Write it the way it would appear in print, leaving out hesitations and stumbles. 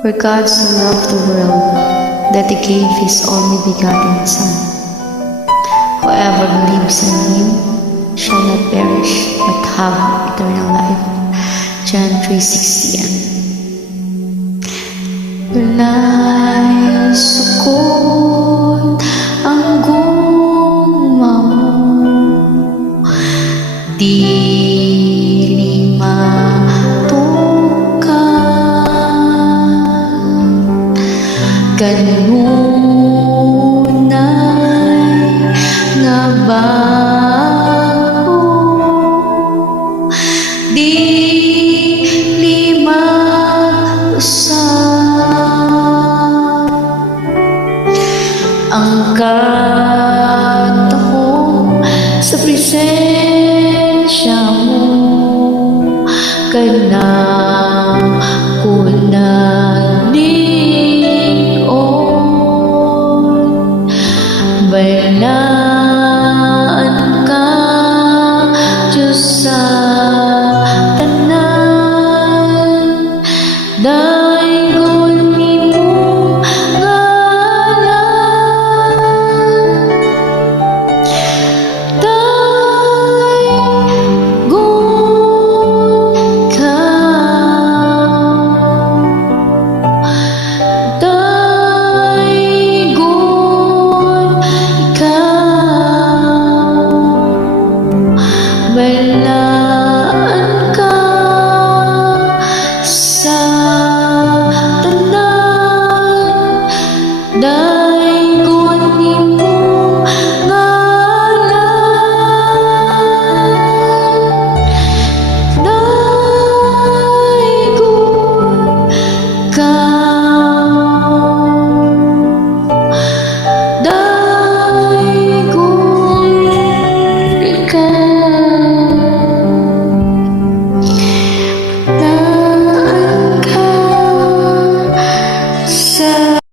For God so loved the world that He gave His only begotten Son. Whoever believes in Him shall not perish but have eternal life. John 3:16. Walay sukot ang gugma mo, dili matukan, kanunay nga bago, dili mag-usap. Ang katahong sa presensya mo, kanang